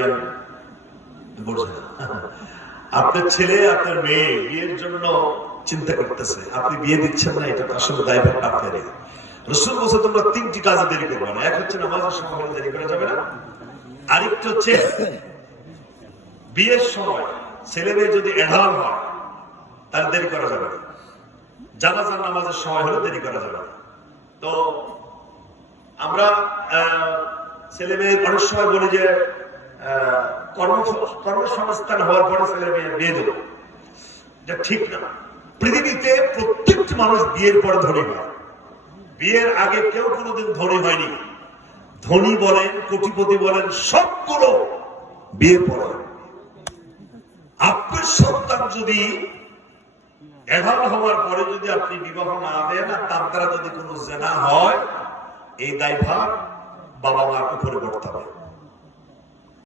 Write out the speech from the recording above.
Guardian বোঝে না। আপনার ছেলে আপনার মেয়ে বিয়ের জন্য চিন্তা করতেছে, আপনি বিয়ে দিচ্ছেন না, এটা আসলে দায়ভার আপনারই। রাসূল বলছে তোমরা তিনটি কাজে দেরি করবে না। এক হচ্ছে নামাজের সময় হলে দেরি করা যাবে না, আরেকটা হচ্ছে বিয়ের সময় ছেলে মেয়ে যদি এঢাল হয় তাহলে দেরি করা যাবে না, জানাজার নামাজের সময় হলে দেরি করা যাবে না। তো আমরা ছেলে মেয়ে অনেক সময় বলি যে কর্মসংস্থান হওয়ার পরে ছেলে মেয়ে বিয়ে দেবো, এটা ঠিক না। পৃথিবীতে প্রত্যেকটি মানুষ বিয়ের পরে ধনী হয়, বিয়ের আগে কেউ কোনোদিন ধনী হয়নি। ধনী বলেন, কোটিপতি বলেন, সবগুলো বিয়ের পরে। আপনার সন্তান যদি এভাবে হওয়ার পরে যদি আপনি বিবাহ না দেন আর তার দ্বারা যদি কোনো জেনা হয়, এই দায়ভার বাবা মার উপরে করতে হবে।